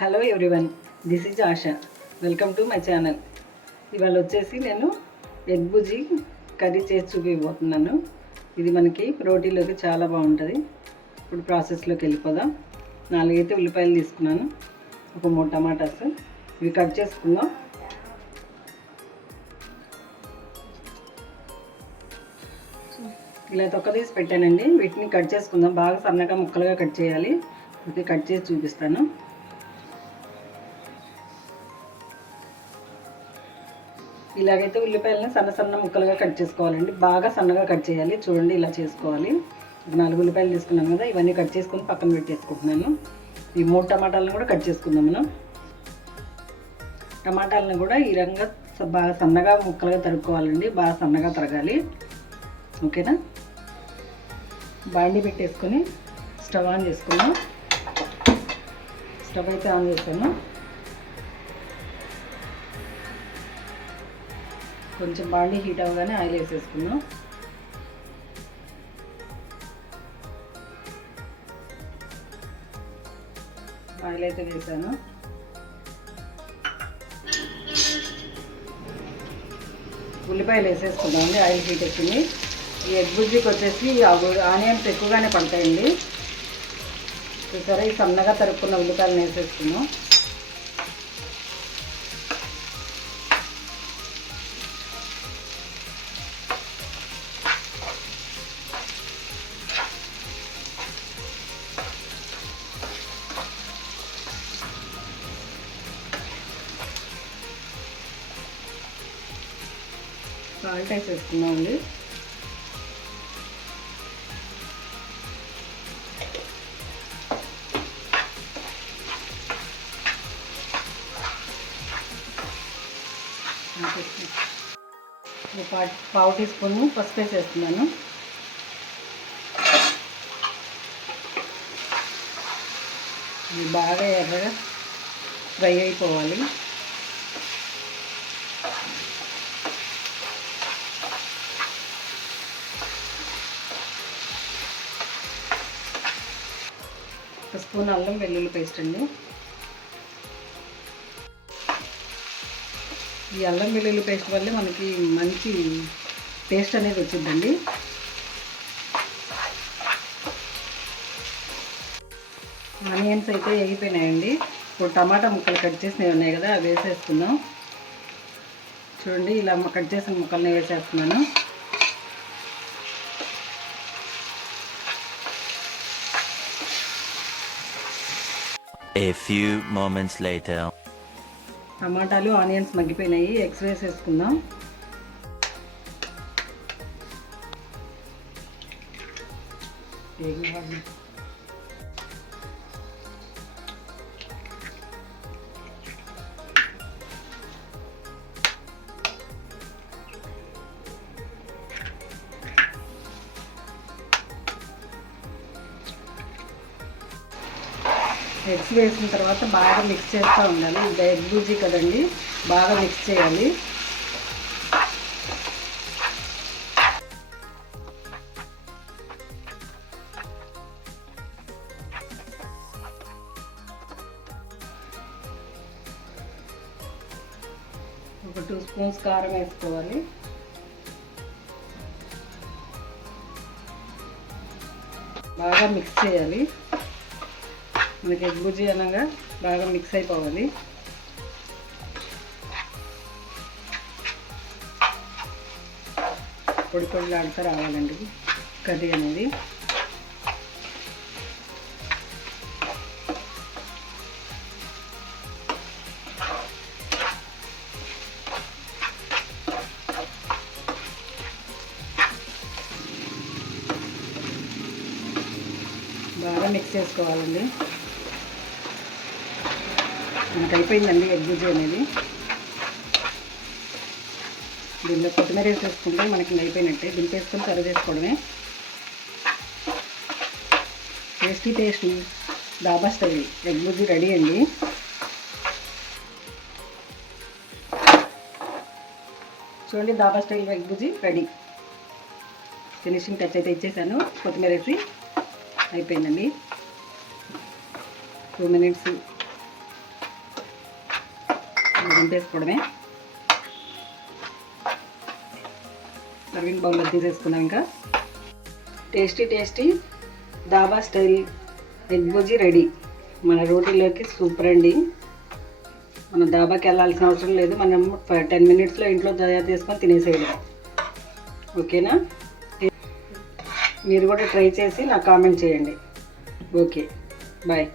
Hello everyone this is Asha. Welcome to my channel. ఇవాళ వచ్చేసి నేను ఎగ్ బుజీ కర్రీ చేసి చూపిపోతున్నాను ఇది మనకి రోటీలోకి చాలా బాగుంటుంది. ఇప్పుడు ప్రాసెస్లోకి వెళ్ళిపోదాం. నాలుగైతే ఉల్లిపాయలు తీసుకున్నాను. ఒక మూడు టమాటాస్. ఇవి కట్ చేసుకుందాం. ఇలా తొక్క తీసి పెట్టానండి. వీటిని కట్ చేసుకుందాం. బాగా సన్నగా ముక్కలుగా కట్ చేయాలి. ఓకే కట్ చేసి చూపిస్తాను. ఇలాగైతే ఉల్లిపాయలని సన్న సన్న ముక్కలుగా కట్ చేసుకోవాలండి. బాగా సన్నగా కట్ చేయాలి. చూడండి ఇలా చేసుకోవాలి. ఒక నాలుగు ఉల్లిపాయలు తీసుకున్నాం కదా ఇవన్నీ కట్ చేసుకొని పక్కన పెట్టేసుకుంటున్నాను. ఈ మూడు టమాటాలను కూడా కట్ చేసుకుందాం మనం. టమాటాలను కూడా ఈ రంగా బాగా సన్నగా ముక్కలుగా తరుక్కోవాలండి. బాగా సన్నగా తరగాలి. ఓకేనా? బాండి పెట్టేసుకొని స్టవ్ ఆన్ చేసుకున్నాం స్టవ్ అయితే ఆన్ చేస్తాను కొంచెం బాండి హీట్ అవగానే ఆయిల్ వేసేసుకున్నాం ఆయిల్ అయితే వేసాను. ఉల్లిపాయలు వేసేసుకుందామండి ఆయిల్ హీట్ వచ్చింది ఈ ఎగ్ బుజ్జికి వచ్చేసి ఆనియన్స్ ఎక్కువగానే పడతాయండి. చూసారా ఈ సన్నగా తరుక్కున్న ఉల్లిపాయలను వేసేసుకున్నాం సాల్ట్ వేసేసుకున్నామండి పా- పావు టీ స్పూన్ పసుపు వేసేస్తున్నాను బాగా ఎర్రగా ఫ్రై అయిపోవాలి. ఒక స్పూన్ అల్లం వెల్లుల్లి పేస్ట్ అండి. ఈ అల్లం వెల్లుల్లి పేస్ట్ వల్లే మనకి మంచి పేస్ట్ అనేది వచ్చిందండి. ఆనియన్స్ అయితే వేగిపోయినాయండి ఇప్పుడు టమాటా ముక్కలు కట్ చేసినవి ఉన్నాయి కదా అవి వేసేస్తున్నాం. చూడండి ఇలా కట్ చేసిన ముక్కల్ని వేసేస్తున్నాను. A few moments later. టమాటాలు ఆనియన్స్ మగ్గిపోయినాయి. ఎగ్స్ వేసేసుకుందాం ఎగ్స్ వేసిన తర్వాత బాగా మిక్స్ చేస్తూ ఉండాలి. ఇది ఎగ్ బూజీ కదండి బాగా మిక్స్ చేయాలి. ఒక టూ స్పూన్స్ కారం వేసుకోవాలి. బాగా మిక్స్ చేయాలి. మనకి ఎగ్ బుజ్జి అనగా బాగా మిక్స్ అయిపోవాలి. పొడి పొడిలాడుతూ రావాలండి. కర్రీ అనేది. బాగా మిక్స్ చేసుకోవాలండి. మనకు అయిపోయిందండి ఎగ్ బుజ్జి అనేది. దీనిలో కొత్తిమీర వేసేసుకుంటే మనకి అయిపోయినట్టే. దింపేసుకొని సర్వ్ చేసుకోవడమే. Tasty tasty dhaba style egg bhurji ready అండి. చూడండి dhaba style egg bhurji ready. Finishing touch అయితే ఇచ్చేసాను. కొత్తిమీర వేసి అయిపోయిందండి. Two minutes దింపేసుకోవడమే. సర్వింగ్ బౌల్లో తీసేసుకున్నాం ఇంకా. Tasty tasty dhaba style egg bhurji ready. మన రోటీలోకి సూపర్ అండి. మన దాబాకి వెళ్ళాల్సిన అవసరం లేదు. మనం టెన్ మినిట్స్లో ఇంట్లో తయారు చేసుకొని తినేసేయడం ఓకేనా? మీరు కూడా ట్రై చేసి నాకు కామెంట్ చేయండి. ఓకే. బాయ్.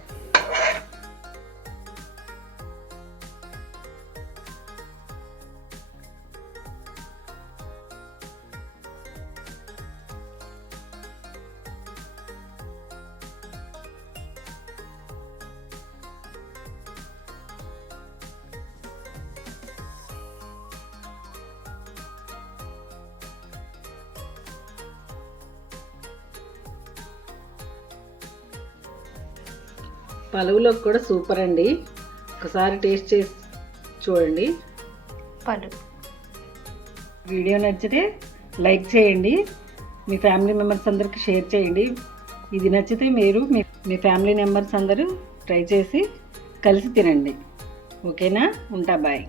పలువులోకి కూడా సూపర్ అండి. ఒకసారి టేస్ట్ చేసి చూడండి. పలు. వీడియో నచ్చితే లైక్ చేయండి. మీ ఫ్యామిలీ మెంబర్స్ అందరికి షేర్ చేయండి. ఇది నచ్చితే మీరు మీ మీ ఫ్యామిలీ మెంబర్స్ అందరూ ట్రై చేసి కలిసి తినండి. ఓకేనా? ఉంటా బాయ్.